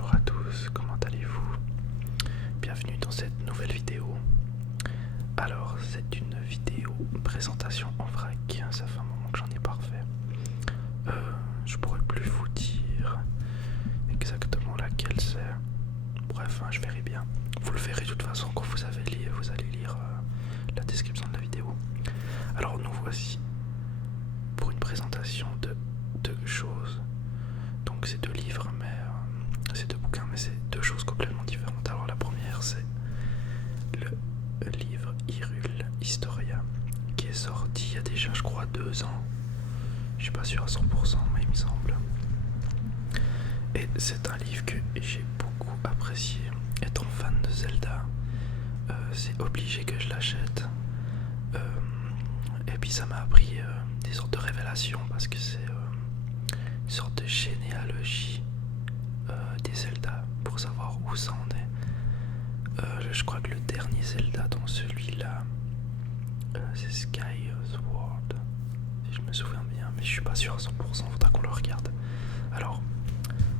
Bonjour à tous, comment allez-vous? Bienvenue dans cette nouvelle vidéo. Alors, c'est une vidéo présentation en vrac, ça fait un moment que j'en ai pas refait. Je pourrais plus vous dire exactement laquelle c'est. Bref, je verrai bien. Vous le verrez de toute façon quand vous allez lire la description de la vidéo. Alors, nous voici pour une présentation de deux choses. Donc, c'est deux livres, mais c'est deux bouquins, mais c'est deux choses complètement différentes. Alors, la première, c'est le livre Hyrule Historia, qui est sorti il y a déjà, je crois, 2 ans. Je suis pas sûr à 100%, mais il me semble. Et c'est un livre que j'ai beaucoup apprécié. Étant fan de Zelda, c'est obligé que je l'achète. Et puis ça m'a appris des sortes de révélations, parce que c'est une sorte de généalogie des Zelda, pour savoir où ça en est. Je crois que le dernier Zelda dans celui-là, c'est Skyward, si je me souviens bien, mais je suis pas sûr à 100%, faudra qu'on le regarde. Alors,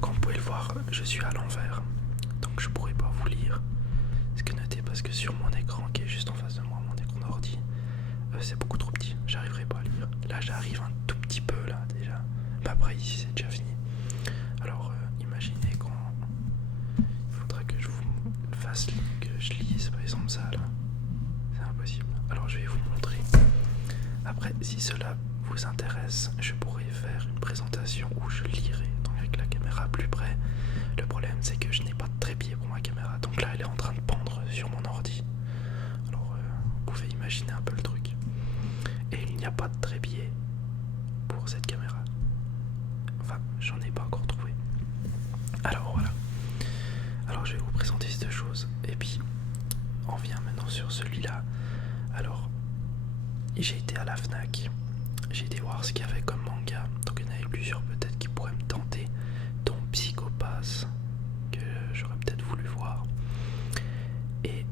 comme vous pouvez le voir, je suis à l'envers, donc je pourrais pas vous lire ce que notez, parce que sur mon écran qui est juste en face de moi, mon écran d'ordi, c'est beaucoup trop petit, j'arriverai pas à lire. Là j'arrive un tout petit peu là déjà, mais après ici c'est déjà fini. Alors imaginez quand il faudra que je vous fasse que je lise par exemple ça là, c'est impossible. Alors je vais vous montrer. Après, si cela vous intéresse, je pourrais faire une présentation où je lirai, donc avec la caméra plus près. Le problème c'est que je n'ai pas de trépied pour ma caméra, donc là elle est en train de pendre sur mon ordi. Alors vous pouvez imaginer un peu le truc. Et il n'y a pas de trépied pour cette caméra. Enfin, j'en ai pas encore trouvé. Alors voilà. Alors je vais vous présenter ces deux choses. Et puis, on vient maintenant sur celui-là. Alors, j'ai été à la Fnac. J'ai été voir ce qu'il y avait comme manga. Donc il y en avait plusieurs peut-être qui pourraient me tenter. Dont Psycho-Pass, que j'aurais peut-être voulu voir. Et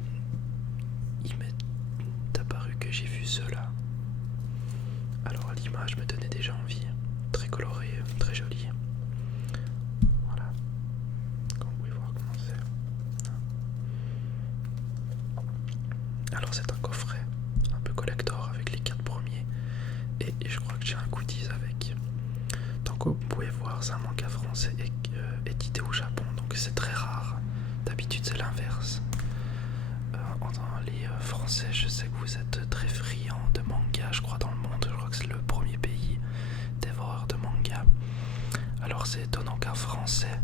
il m'est apparu que j'ai vu cela. Alors l'image me donnait déjà envie. Très coloré, très joli. Voilà. Comme vous pouvez voir comment c'est. Alors c'est un coffret un peu collector avec les 4 premiers. Et je crois que j'ai un goodies avec. Donc vous pouvez voir, c'est un manga français édité au Japon. Donc c'est très rare. D'habitude c'est l'inverse. Dans les Français, je sais que vous êtes très friands de manga, je crois, dans le monde. Je crois que c'est le premier pays dévoreur de manga. Alors c'est étonnant qu'un Français,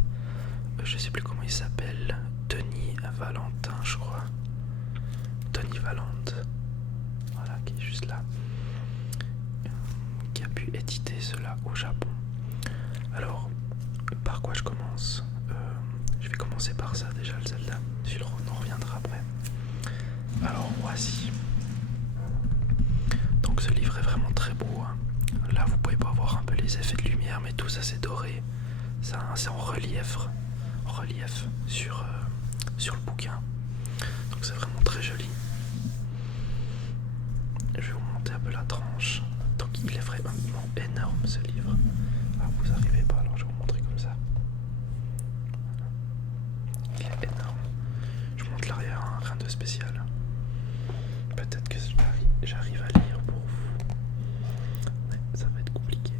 je sais plus comment il s'appelle, Denis Valentin, je crois. Denis Valente, voilà, qui est juste là, qui a pu éditer cela au Japon. Alors, par quoi je commence? Je vais commencer par ça déjà, le Zelda, puis on en reviendra après. Alors voici. Donc ce livre est vraiment très beau. Là vous pouvez pas voir un peu les effets de lumière, mais tout ça c'est doré. C'est en relief sur le bouquin. Donc c'est vraiment très joli. Je vais vous monter un peu la tranche. Donc il est vraiment énorme ce livre. Ah, vous arrivez pas, alors je vais vous montrer comme ça. Il est énorme. Je vous montre l'arrière, rien de spécial. Peut-être que j'arrive à lire pour vous, mais ça va être compliqué.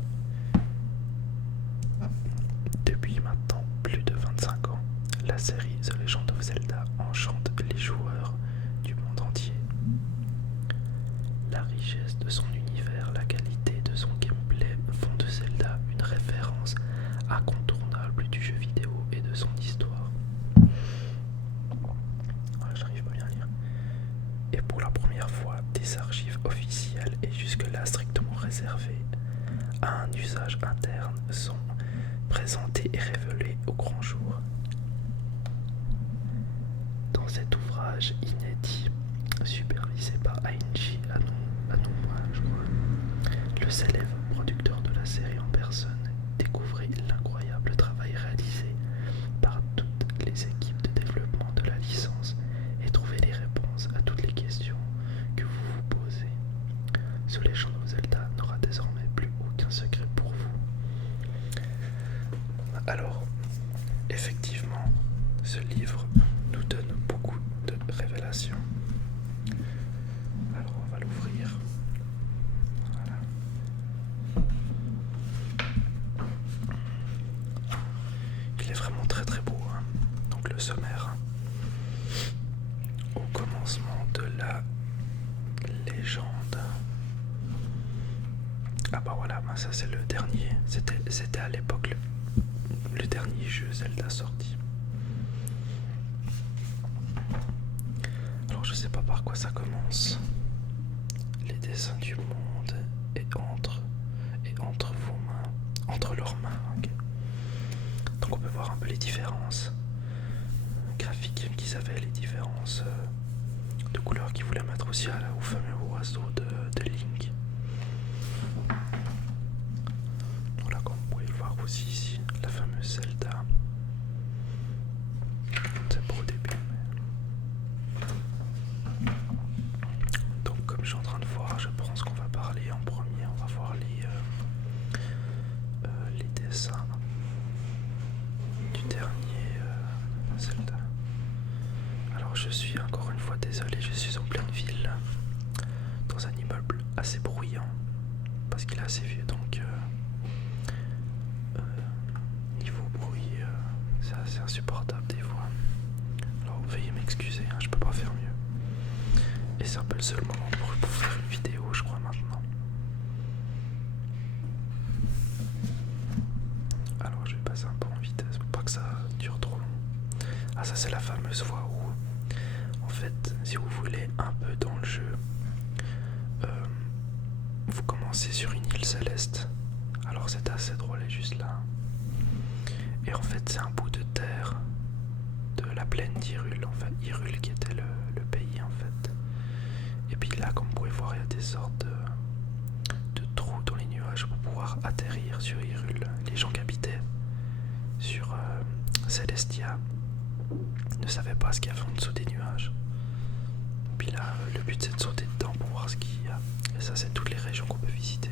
Depuis maintenant plus de 25 ans, la série The Legend of Zelda enchante les joueurs du monde entier. La richesse de son univers, la qualité de son gameplay font de Zelda une référence incontournable du jeu vidéo et de son histoire. Voilà, j'arrive pas bien à lire. Et pour la première fois, des archives officielles et jusque-là strictement réservées à un usage interne sont présentées et révélées au grand jour. Dans cet ouvrage inédit, supervisé par Ainji Aonuma, je crois, le célèbre producteur de la série en personne découvrit l'incroyable travail réalisé par toutes les équipes de développement de la licence et trouver les réponses à toutes les questions que vous vous posez. The Legend of Zelda n'aura désormais plus aucun secret pour vous. Alors, effectivement, ce livre nous donne beaucoup de révélations. Alors on va l'ouvrir. Voilà. Il est vraiment très très beau, hein. Donc le sommaire. Au commencement de la légende. Ah bah voilà, bah ça c'est le dernier. C'était à l'époque le dernier jeu Zelda sorti. Alors je sais pas par quoi ça commence. Les dessins du monde et entre vos mains, entre leurs mains. Okay. Donc on peut voir un peu les différences graphiques qu'ils avaient, les différences de couleurs qu'ils voulaient mettre aussi au fameux oiseau de Link. Voilà, comme vous pouvez le voir aussi ici, la fameuse Zelda. C'est pas au début, mais... Donc comme je suis en train de voir, je pense qu'on va parler en premier, on va voir les dessins du dernier Zelda. Alors je suis encore une fois désolé, je suis en pleine ville, dans un immeuble assez bruyant, parce qu'il est assez vieux, donc niveau bruit, c'est assez insupportable des fois. Alors veuillez m'excuser, hein, je peux pas faire mieux. Et c'est un peu le seul moment pour faire une vidéo, je crois, maintenant. Alors je vais passer un peu en vitesse pour pas que ça dure trop long. Ah, ça c'est la fameuse voie où, en fait, si vous voulez un peu dans le jeu, vous commencez sur une île céleste. Alors c'est assez drôle, elle est juste là. Et en fait c'est un bout de terre de la plaine d'Hyrule, enfin Hyrule qui était le pays en fait. Et puis là, comme vous pouvez voir, il y a des sortes de trous dans les nuages pour pouvoir atterrir sur Hyrule. Les gens qui habitaient sur Celestia ne savaient pas ce qu'il y avait en dessous des nuages. Puis là, le but c'est de sauter dedans pour voir ce qu'il y a. Et ça, c'est toutes les régions qu'on peut visiter.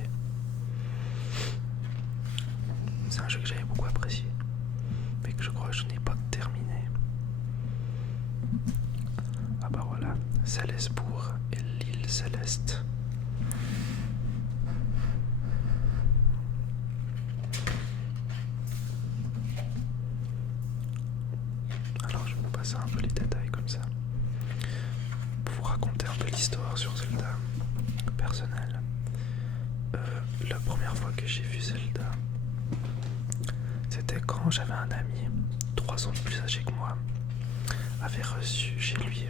C'est un jeu que j'avais beaucoup apprécié, mais que je crois que je n'ai pas terminé. Ah bah voilà, Célesbourg et l'île Céleste. Alors je vais vous passer un peu les détails comme ça, pour vous raconter un peu l'histoire sur Zelda personnelle. La première fois que j'ai vu Zelda, c'était quand j'avais un ami, 3 ans de plus âgé que moi, avait reçu chez lui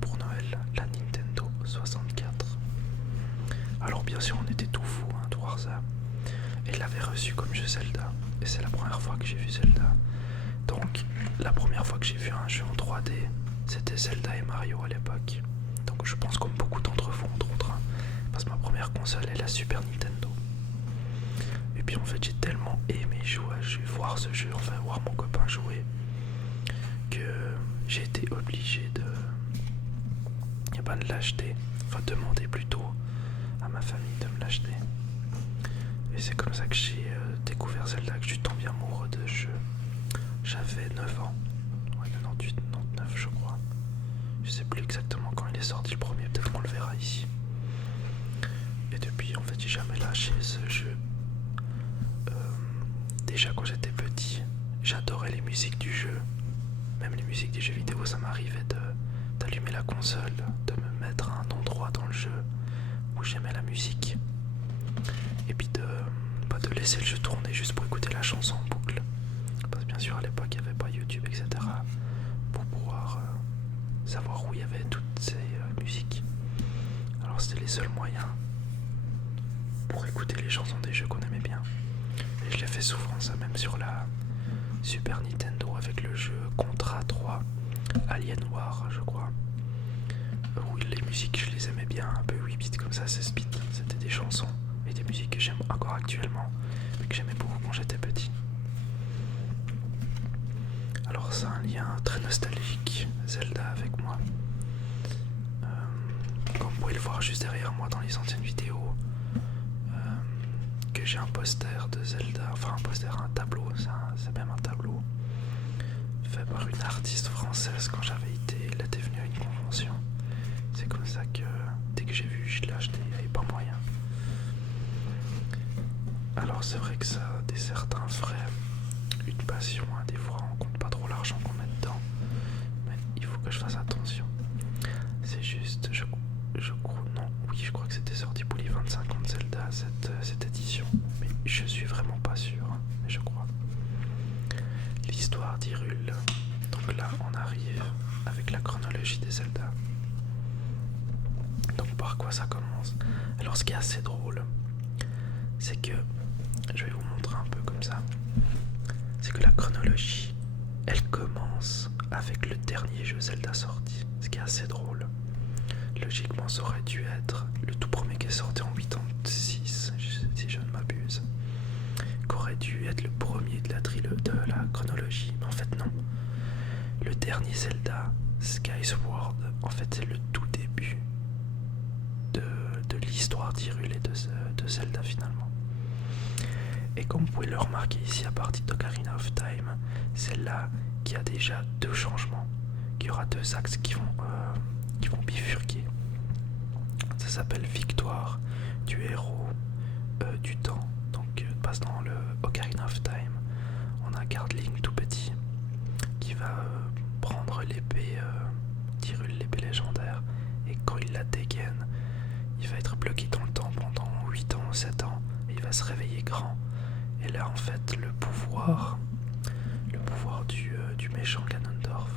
pour Noël la Nintendo 64. Alors bien sûr on était tout fous de voir ça. Et il l'avait reçu comme jeu Zelda. Et c'est la première fois que j'ai vu Zelda. Donc la première fois que j'ai vu un jeu en 3D, c'était Zelda et Mario à l'époque. Donc je pense comme beaucoup d'entre vous entre autres, parce que ma première console est la Super Nintendo. Et puis en fait j'ai tellement aimé voir ce jeu, enfin voir mon copain jouer, que j'ai été obligé de l'acheter, enfin demander plutôt à ma famille de me l'acheter. Et c'est comme ça que j'ai découvert Zelda, que je suis tombé amoureux de ce jeu. J'avais 9 ans, ouais, 98, 99 je crois. Je sais plus exactement quand il est sorti le premier, peut-être qu'on le verra ici. Et depuis en fait j'ai jamais lâché ce jeu. Déjà quand j'étais petit, j'adorais les musiques du jeu. Même les musiques des jeux vidéo, ça m'arrivait d'allumer la console, de me mettre à un endroit dans le jeu où j'aimais la musique. Et puis de laisser le jeu tourner juste pour écouter la chanson en boucle. Parce que bien sûr à l'époque il n'y avait pas YouTube, etc. pour pouvoir savoir où il y avait toutes ces musiques. Alors c'était les seuls moyens pour écouter les chansons des jeux qu'on aimait bien. Et je l'ai fait souvent ça, même sur la Super Nintendo avec le jeu Contra 3, Alien War je crois. Où les musiques je les aimais bien, un peu 8 bits comme ça, 16 bits. C'était des chansons et des musiques que j'aime encore actuellement, mais que j'aimais beaucoup quand j'étais petit. Alors c'est un lien très nostalgique, Zelda avec moi. Comme vous pouvez le voir juste derrière moi dans les anciennes vidéos, que j'ai un poster de Zelda, enfin un poster, un tableau, c'est même un tableau fait par une artiste française quand elle était venue à une convention. C'est comme ça que dès que j'ai vu, je l'ai acheté, il n'y avait pas moyen. Alors c'est vrai que ça a des certains frais, une passion, hein, des fois on compte pas trop l'argent qu'on met dedans, mais il faut que je fasse attention. C'est juste, je crois, non, oui je crois que c'était sorti pour les 25 ans de Zelda cette édition, mais je suis vraiment pas sûr, hein, mais je crois. L'histoire d'Hyrule, donc là on arrive avec la chronologie des Zelda. Donc par quoi ça commence? Alors ce qui est assez drôle, c'est que, je vais vous montrer un peu comme ça, c'est que la chronologie, elle commence avec le dernier jeu Zelda sorti, ce qui est assez drôle. Logiquement ça aurait dû être le tout premier qui est sorti en 86, si je ne m'abuse, qu'aurait dû être le premier de la chronologie, mais en fait non. Le dernier Zelda, Skyward, en fait c'est le tout début de l'histoire d'Hyrule et de Zelda finalement. Et comme vous pouvez le remarquer ici à partir d'Ocarina of Time, c'est là qu'il y a déjà deux changements, qu'il y aura deux axes qui vont bifurquer. Ça s'appelle Victoire du héros du temps. Donc passe dans le Ocarina of Time. On a Link tout petit qui va prendre l'épée d'Hyrule, l'épée légendaire, et quand il la dégaine, il va être bloqué dans le temps pendant 8 ans ou 7 ans et il va se réveiller grand. Et là en fait le pouvoir du méchant Ganondorf,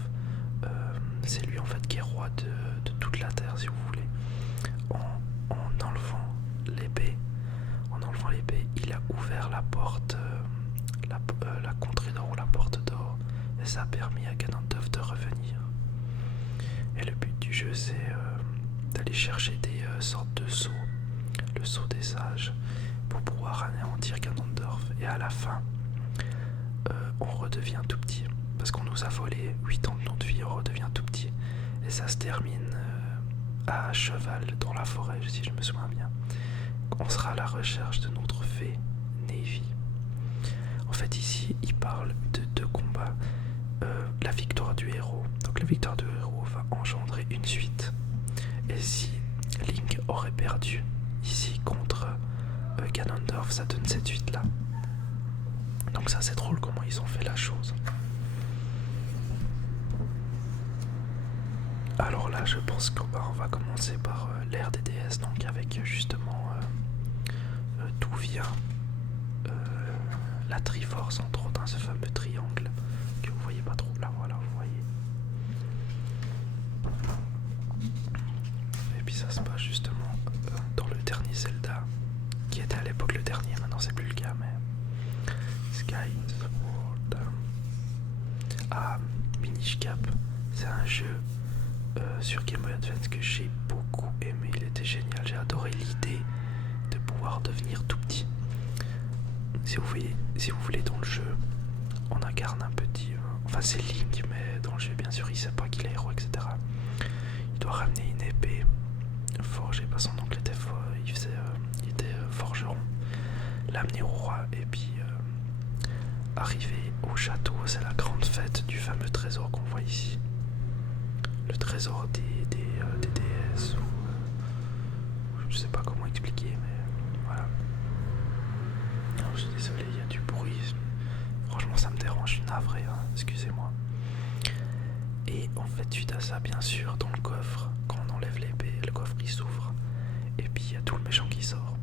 c'est lui en fait qui est roi de toute la terre si vous voulez. En enlevant l'épée, il a ouvert la porte, la contrée d'or ou la porte d'or, et ça a permis à Ganondorf de revenir. Et le but du jeu c'est d'aller chercher des sortes de sceaux, le sceau des sages, pour pouvoir anéantir Ganondorf. Et à la fin, on redevient tout petit, parce qu'on nous a volé 8 ans de notre vie, on redevient tout petit. Et ça se termine à cheval dans la forêt, si je me souviens bien. On sera à la recherche de notre fée, Navy. En fait ici, il parle de deux combats. La victoire du héros. Donc la victoire du héros va engendrer une suite. Et si Link aurait perdu ici contre Ganondorf, ça donne cette suite là. Donc ça c'est drôle comment ils ont fait la chose. Alors là je pense qu'on va commencer par l'ère des DS, donc avec justement d'où vient la Triforce entre autres, hein, ce fameux triangle que vous voyez pas trop là, voilà vous voyez. Et puis ça se passe justement dans le dernier Zelda, qui était à l'époque le dernier, maintenant c'est plus le cas, mais Skyward. Ah, Minish Cap, c'est un jeu sur Game Boy Advance que j'ai beaucoup aimé, il était génial, j'ai adoré l'idée de pouvoir devenir tout petit. Si vous voulez dans le jeu, on incarne un petit, enfin c'est Link, mais dans le jeu bien sûr il sait pas qu'il est héros, etc. Il doit ramener une épée forgée, pas son oncle était il était forgeron, l'amener au roi et puis arriver au château, c'est la grande fête du fameux trésor qu'on voit ici. Le trésor des DS, ou je sais pas comment expliquer, mais voilà. Alors, je suis désolé, il y a du bruit. Franchement, ça me dérange, je suis navré, hein, excusez-moi. Et en fait, suite à ça, bien sûr, dans le coffre, quand on enlève l'épée, le coffre il s'ouvre, et puis il y a tout le méchant qui sort.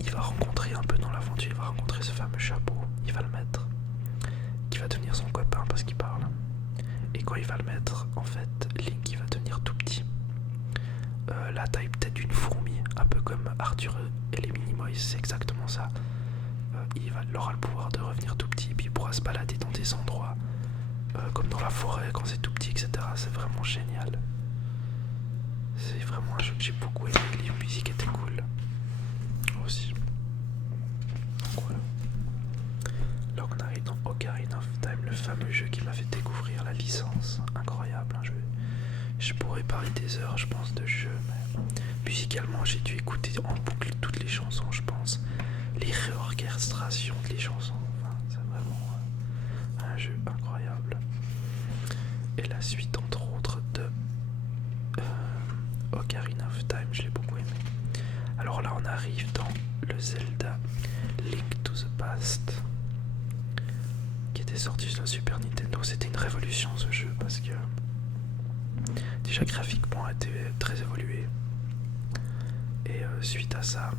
Il va rencontrer un peu dans l'aventure, il va rencontrer ce fameux chapeau, il va le mettre, qui va devenir son copain parce qu'il parle. Et quand il va le mettre, en fait, Link il va devenir tout petit. La taille peut-être d'une fourmi, un peu comme Arthur et les Minimoys, c'est exactement ça. Il aura le pouvoir de revenir tout petit, puis il pourra se balader dans des endroits comme dans la forêt quand c'est tout petit, etc. C'est vraiment génial. C'est vraiment un jeu que j'ai beaucoup aimé, les musiques étaient cool aussi. Donc voilà. Là on arrive dans Ocarina of Time, le fameux jeu qui m'a fait découvrir la licence. Incroyable, hein, je pourrais parler des heures je pense de jeu, mais musicalement j'ai dû écouter en boucle toutes les chansons je pense. Les réorchestrations des chansons, enfin, c'est vraiment un jeu incroyable. arrive dans le Zelda Link to the Past, qui était sorti sur la Super Nintendo. C'était une révolution ce jeu parce que déjà graphiquement a été très évolué, et suite à ça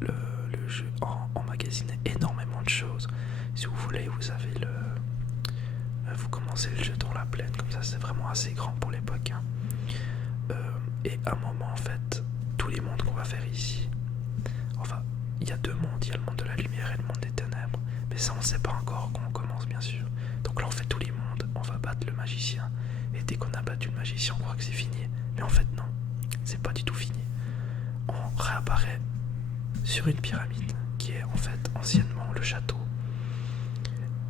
le jeu emmagasinait énormément de choses. Si vous voulez, vous avez vous commencez le jeu dans la plaine, comme ça c'est vraiment assez grand pour l'époque, hein. Et à un moment, en fait, tous les mondes qu'on va faire ici, enfin, il y a deux mondes, il y a le monde de la lumière et le monde des ténèbres, mais ça on sait pas encore quand on commence, bien sûr. Donc là on fait tous les mondes, on va battre le magicien, et dès qu'on a battu le magicien on croit que c'est fini, mais en fait non, c'est pas du tout fini. On réapparaît sur une pyramide qui est en fait anciennement le château,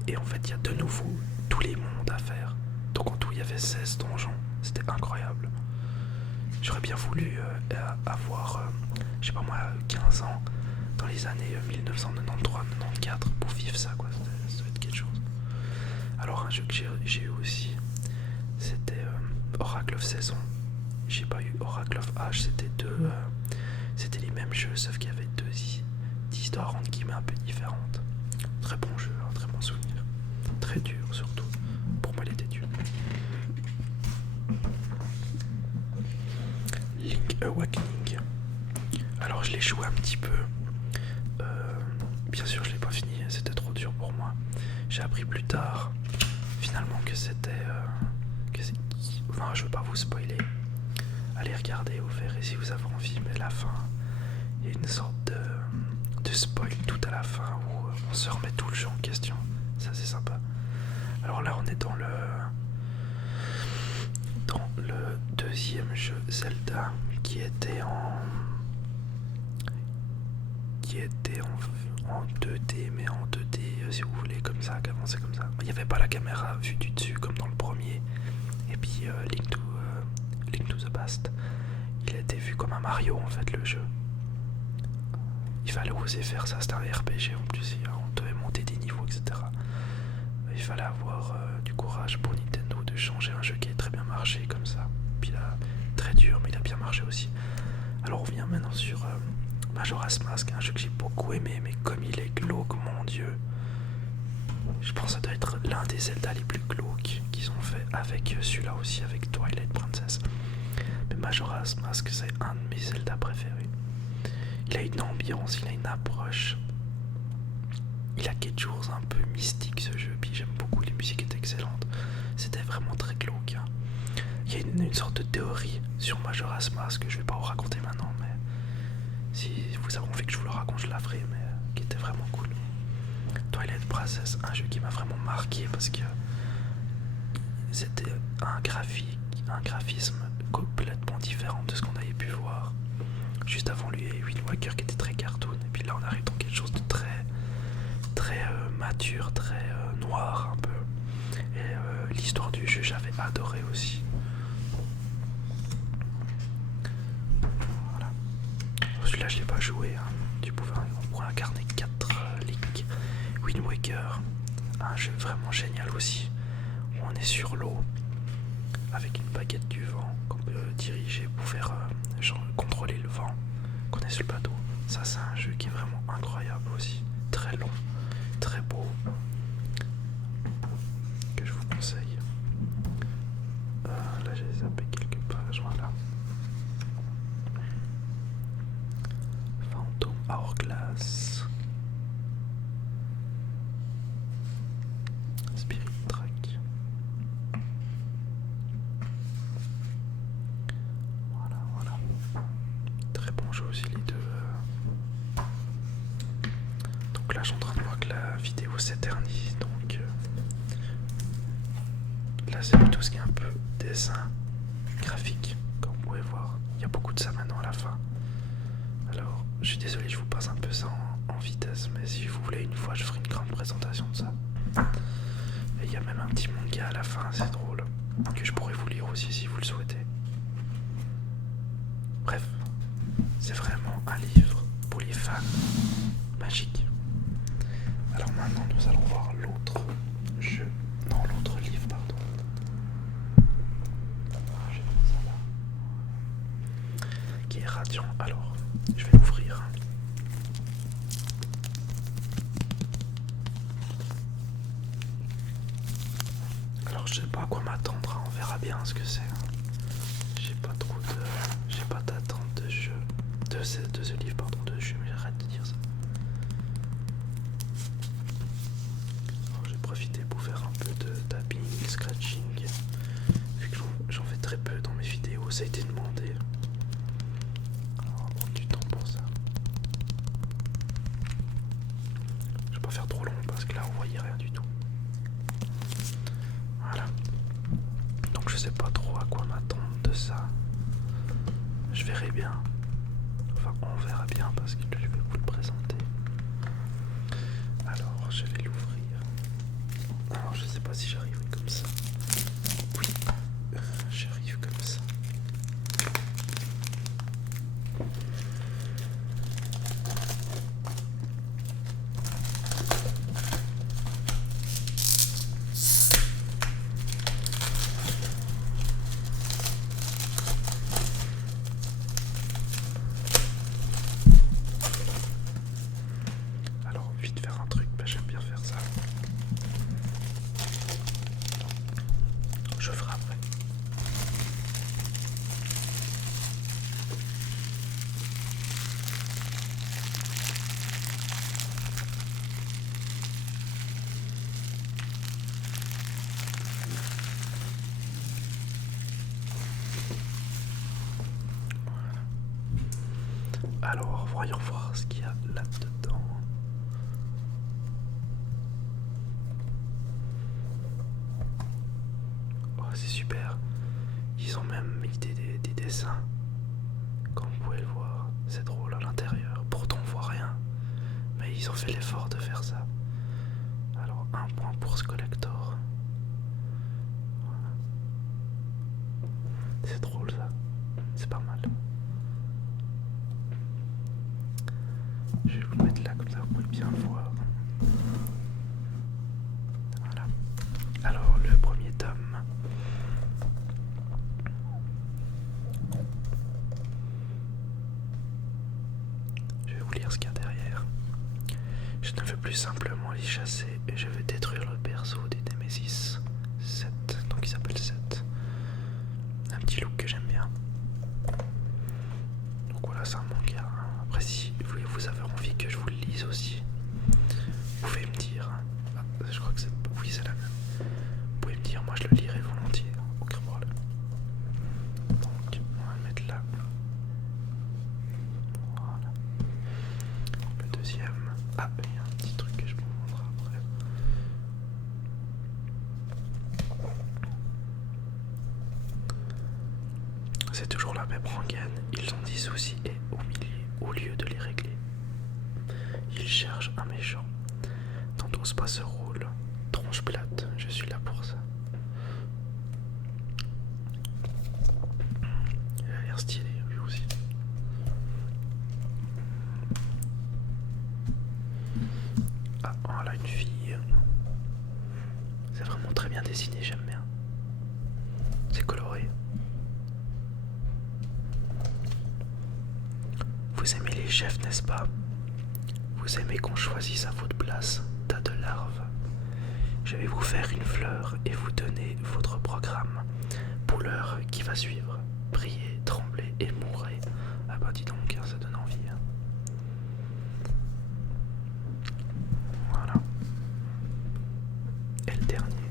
et en fait il y a de nouveau tous les mondes à faire. Donc en tout il y avait 16 donjons, c'était incroyable. J'aurais bien voulu avoir, je sais pas moi, 15 ans dans les années 1993-94 pour vivre ça, quoi. Ça doit être quelque chose. Alors un jeu que j'ai eu aussi, c'était Oracle of Season. J'ai pas eu Oracle of Age, c'était les mêmes jeux, sauf qu'il y avait deux histoires entre guillemets un peu différentes. Très bon jeu, un très bon souvenir. Très dur surtout. Pour moi il était dur. Link Awakening. Alors je l'ai joué un petit peu. Bien sûr je l'ai pas fini, c'était trop dur pour moi. J'ai appris plus tard finalement que c'était... enfin je veux pas vous spoiler. Allez regarder, vous verrez si vous avez envie, mais la fin, il y a une sorte de spoil tout à la fin où on se remet tout le jeu en question. Ça c'est sympa. Alors là on est dans le deuxième jeu Zelda qui était en 2D, mais en 2D si vous voulez, comme ça, qu'avant c'est comme ça. Il n'y avait pas la caméra vue du dessus comme dans le premier. Et puis Link to the Past, il a été vu comme un Mario en fait, le jeu. Il fallait oser faire ça, c'était un RPG en plus, on devait monter des niveaux, etc. Il fallait avoir du courage pour Nintendo de changer un jeu qui a très bien marché comme ça. Puis là, très dur, mais il a bien marché aussi. Alors on revient maintenant sur Majora's Mask, un jeu que j'ai beaucoup aimé, mais comme il est glauque, mon dieu. Je pense que ça doit être l'un des Zelda les plus glauques qu'ils ont fait, avec celui-là aussi, avec Twilight Princess. Mais Majora's Mask, c'est un de mes Zelda préférés. Il a une ambiance, il a une approche. Il a quelque chose un peu mystique ce jeu, puis j'aime beaucoup, les musiques étaient excellentes. C'était vraiment très glauque, hein. Il y a une sorte de théorie sur Majora's Mask que je vais pas vous raconter maintenant, mais si vous avez envie que je vous le raconte, je la ferai, mais qui était vraiment cool. Twilight Princess, un jeu qui m'a vraiment marqué parce que c'était un graphisme complètement différent de ce qu'on avait pu voir juste avant lui, et Wind Waker qui était très cartoon, et puis là on arrive dans quelque chose de très mature, très noir un peu, et l'histoire du jeu j'avais adoré aussi. Voilà. Celui-là je l'ai pas joué, hein. On pourrait incarner 4 Link. Wind Waker, un jeu vraiment génial aussi, où on est sur l'eau avec une baguette du vent qu'on peut diriger pour faire contrôler le vent qu'on est sur le bateau. Ça c'est un jeu qui est vraiment incroyable aussi, très long, très beau, que je vous conseille. Là j'ai zappé quelques pages, voilà. Phantom Hourglass, Spirit Track. Voilà. Très bon jeu aussi les deux. Donc là je suis en train de voir que la vidéo s'éternise, donc là c'est plutôt ce qui est un peu dessin graphique, comme vous pouvez voir. Il y a beaucoup de ça maintenant à la fin. Alors je suis désolé, je vous passe un peu ça en vitesse, mais si vous voulez une fois je ferai une grande présentation de ça. Et il y a même un petit manga à la fin, c'est drôle, que je pourrais vous lire aussi si vous le souhaitez. Bref, c'est vraiment un livre pour les fans magiques. Alors maintenant nous allons voir l'autre jeu, non l'autre livre pardon. Je vais mettre ça là. Qui est Radiant. Alors Je vais l'ouvrir. Alors je sais pas à quoi m'attendre, hein. On verra bien ce que c'est. J'ai pas trop de... J'ai pas d'attente de jeu. De ce livre, pardon, de jeu, mais j'arrête de dire ça. Alors j'ai profité pour faire un peu de tapping, scratching. Vu que j'en fais très peu dans mes vidéos, ça a été demandé. Alors on va prendre du temps pour ça. Je vais pas faire trop long parce que là on voyait rien du tout. Voilà. Donc je sais pas trop à quoi m'attendre de ça. Je verrai bien. Enfin on verra bien parce que je vais vous le présenter. Alors je vais l'ouvrir. Alors je sais pas si j'arriverai comme ça. Oui, j'arrive comme ça. Alors vite faire un truc, bah, j'aime bien faire ça. Je ferai après. Alors, voyons voir ce qu'il y a là-dedans. Oh, c'est super. Ils ont même mis des dessins. Comme vous pouvez le voir, c'est drôle à l'intérieur. Pourtant, on voit rien. Mais ils ont fait l'effort de faire ça. Alors, un point pour ce collector. Voilà. C'est drôle ça. C'est pas mal. Je vais vous le mettre là, comme ça vous pouvez bien le voir. Voilà. Alors, le premier tome. Je vais vous lire ce qu'il y a derrière. Je ne veux plus simplement les chasser et je veux détruire le berceau des Nemesis 7. Donc il s'appelle 7. Un petit look que j'aime bien. Donc voilà, c'est un manga. Après, si vous avez envie que je vous le lise aussi, vous pouvez me dire. Ah, je crois que c'est... Oui, c'est la même. Vous pouvez me dire, moi je le lirai volontiers. Aucun problème. Donc, on va le mettre là. Voilà. Le deuxième. Ah, il y a un petit truc que je vous montrerai après. C'est toujours la même rengaine. Ils ont des soucis et au lieu de les régler, ils cherchent un méchant. Dans ton spa ce rôle, tronche plate, je suis là pour ça. Il a l'air stylé lui aussi. Ah, voilà une fille. C'est vraiment très bien dessiné, j'aime bien. C'est coloré. Vous aimez les chefs, n'est-ce pas? Vous aimez qu'on choisisse à votre place, tas de larves. Je vais vous faire une fleur et vous donner votre programme pour l'heure qui va suivre. Priez, tremblez et mourrez. Ah bah dis donc, ça donne envie. Hein. Voilà. Et le dernier.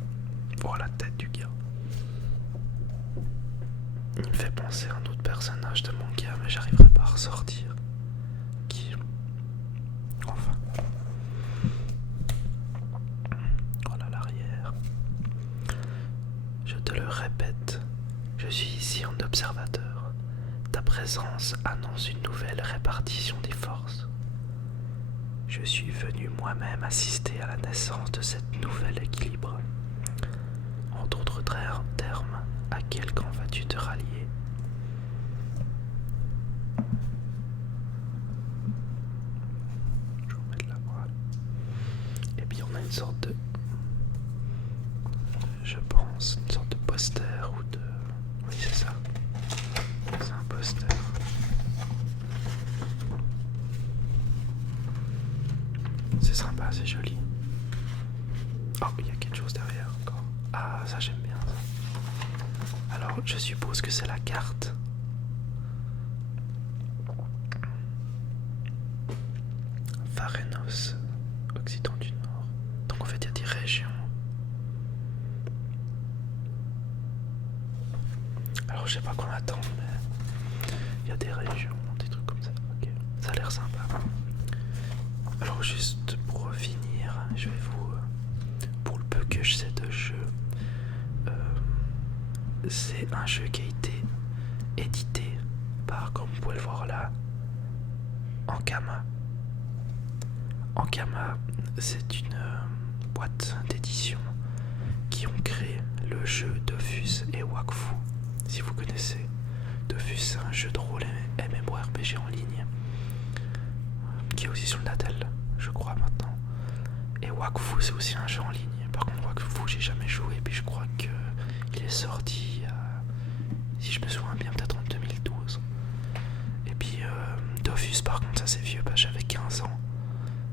Voilà la tête du gars. Il me fait penser à un autre personnage de manga, mais j'arriverai pas à ressortir. Qui... Enfin. Voilà l'arrière. Je te le répète, je suis ici en observateur. Ta présence annonce une nouvelle répartition des forces. Je suis venu moi-même assister à la naissance de cette nouvel équilibre. En d'autres termes, à quel camp vas-tu te rallier? Je vais remettre la voile. Et puis on a une sorte de... Je pense, une sorte de poster ou de... Oui, c'est ça. C'est un poster. c'est sympa, c'est joli. Oh, il y a quelque chose derrière encore. Ah, ça j'aime bien ça. Alors, je suppose que c'est la carte. Varenos, Occident du Nord. Donc en fait, il y a des régions. Alors, je sais pas quoi attendre, mais il y a des régions, des trucs comme ça. Ok, ça a l'air sympa. Alors, juste pour finir, je vais vous. Pour le peu que je sais de jeu, c'est un jeu qui a été édité par, comme vous pouvez le voir là, Ankama. Ankama, c'est une boîte d'édition qui ont créé le jeu Dofus et Wakfu. Si vous connaissez, Dofus c'est un jeu de rôle MMORPG en ligne qui est aussi sur le Natel, je crois maintenant. Et Wakfu c'est aussi un jeu en ligne. Par contre Wakfu j'ai jamais joué, puis je crois qu'il est sorti, si je me souviens bien, peut-être en 2012. Et puis Dofus par contre ça c'est vieux, bah, j'avais 15 ans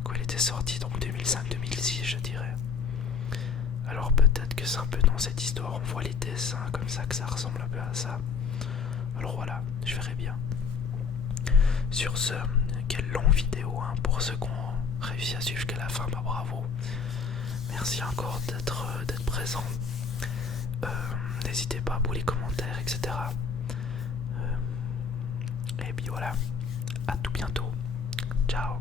quand il était sorti, donc 2005-2006 je dirais. Alors peut-être que c'est un peu dans cette histoire, on voit les dessins comme ça, que ça ressemble un peu à ça. Alors voilà, je verrai bien. Sur ce, quelle longue vidéo hein, pour ceux qui ont réussi à suivre jusqu'à la fin, bah bravo. Merci encore d'être présent. N'hésitez pas pour les commentaires, etc. Et puis voilà, à tout bientôt. Ciao.